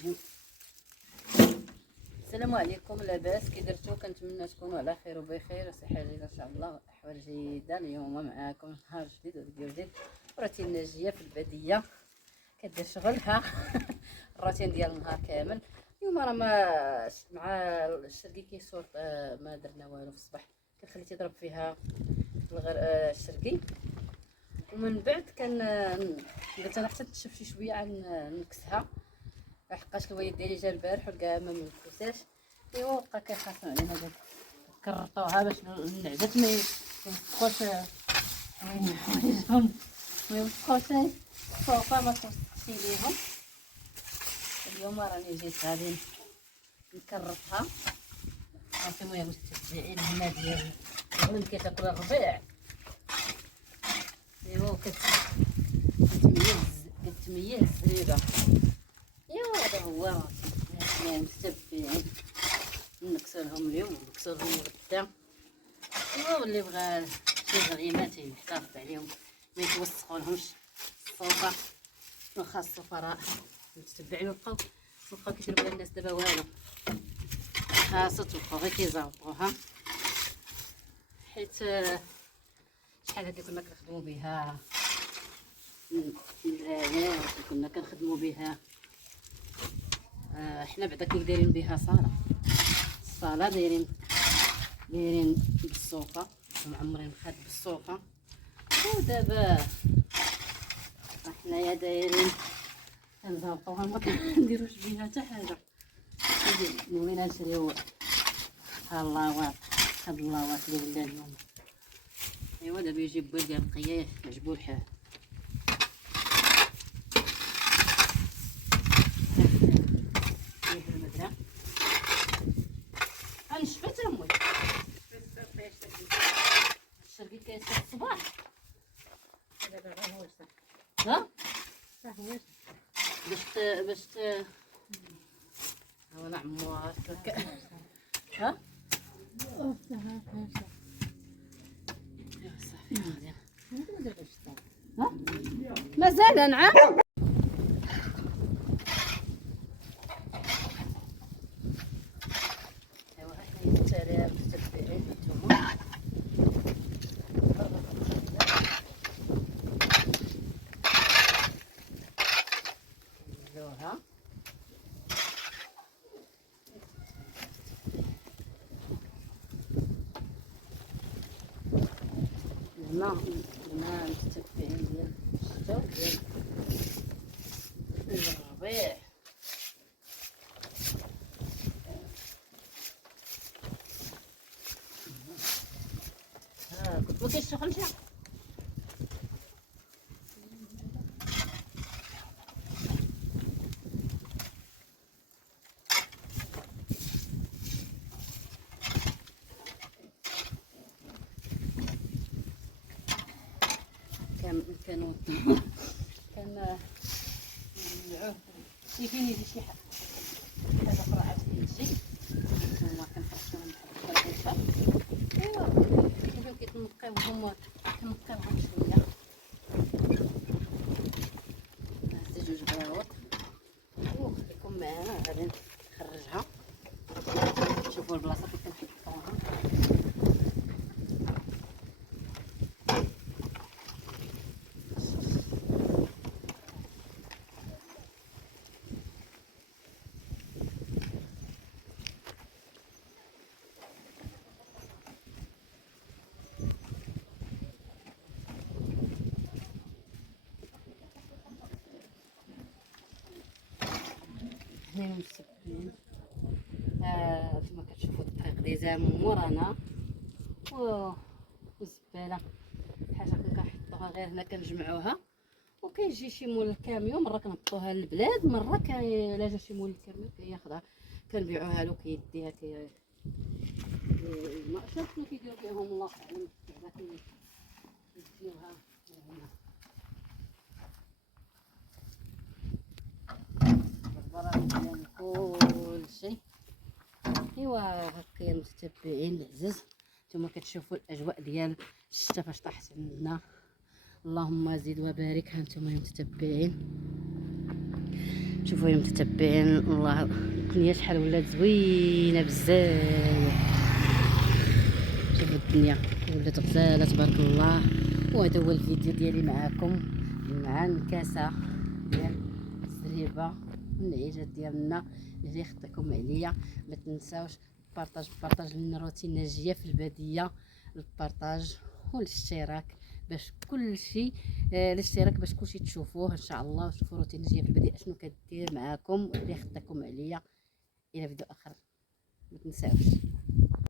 الرجيم. السلام عليكم، لاباس كي درتو؟ كنتمنى تكونوا على خير وبخير وصحه جيده ان شاء الله، احوال جيده. اليوم معاكم نهار جديد وفيديو جديد. روتين ناجيه في الباديه كدير شغلها الروتين ديال النهار كامل. اليوم راه مع الشرقي كيسوط، ما درنا والو في الصباح. كنخلي تيضرب فيها الشرقي، ومن بعد قلت انا حتى تشوف شي شويه عن نكسها، لحقاش الوالد ديالي جا البارح ولقاها ما منكوساش. ايوا بقى كيخاصم علينا دابا كرطوها باش النعجات ما يوسخوش حوايجهم، ما يوسخوش الصوفه، ما توسخش ليهم. اليوم راني جيت غادي نكرطها. هانتوما يا متتبعين هنا ديال من كتاكل الربيع. ايوا كتميز زريبه. ايوا هذا هو راسي متتبعين، نكسر لهم اليوم ونكسر لهم غدا. ايوا واللي بغى شي غريمات يحتفظ عليهم ما يتوسخولهمش الصوفه، واخا الصوفه راه متتبعين وبقاو كيشربوا الناس دابا والو، خاصة تبقاو غير كيزربوها. حيت شحال هادي كنا كنخدمو بها العراق، كنا كنخدمو بها حنا بعدا كنا دايرين بها الصاله دايرين بالصوفه، ومعمرين خد بالصوفه. ودابا حنايا دايرين كنزربوها، ما كنديروش بها حتى حاجه. نوينا نشريو هاللاوات، هاد اللاوات اللي ولا اليوم. ايوا دابا يجيب بوال ديال القياح عجبو الحال. غنشفت امي الشرقي كيسوق الصباح دابا غنوصل ها باش انا عمو ها صافي غادي ها مازال نعم. ايوا حنا التالي متتبعين نتوما نديروها. هنا متتبعين ديال الشتا ديال الربيع. كنت ما كيشتغلش كانوا كان نلعوه كيفين يجي شي حاجه اخرى عاد تجي هما كنفرشوهم بحال الخربوشه. ايوا كيبداو كيتنقيوهم شويه. هزي جوج بواوط وخليكم معانا غادي نخرجها. شوفوا البلاصه فين كنحطوها. هنا مسكين كما كتشوفوا الطريق ديزا من مورانا والزباله حاجه كنحطوها غير هنا كنجمعوها، وكيجي شي مول الكاميون مره كنحطوها للبلاد، مره الا جا شي مول الكاميون كياخذها كنبيعوها له كيديها ما عرفتش شنو كيديروا بهم الله اعلم. بعدا كيديوها هنا برا كلشي. ايوا هكا المتتبعين العزاز، نتوما كتشوفوا الاجواء ديال الشتا فاش طاحت عندنا. اللهم زيد وبارك. ها نتوما المتتبعين شوفوا يا متتبعين، الله الدنيا شحال ولات زوينه بزاف. شوفوا الدنيا ولات غزاله تبارك الله. وهذا هو الفيديو ديالي معاكم مع الكاسه ديال الزريبه والنعيجات ديالنا اللي خطيكم عليا. ما تنساوش بارطاج لنا روتين ناجيه في الباديه، البارطاج والاشتراك باش كلشي الاشتراك باش كلشي تشوفوه ان شاء الله، وتشوفوا روتين ناجيه في الباديه اشنو كدير معاكم اللي خطيكم عليا. الى فيديو اخر ما تنساوش.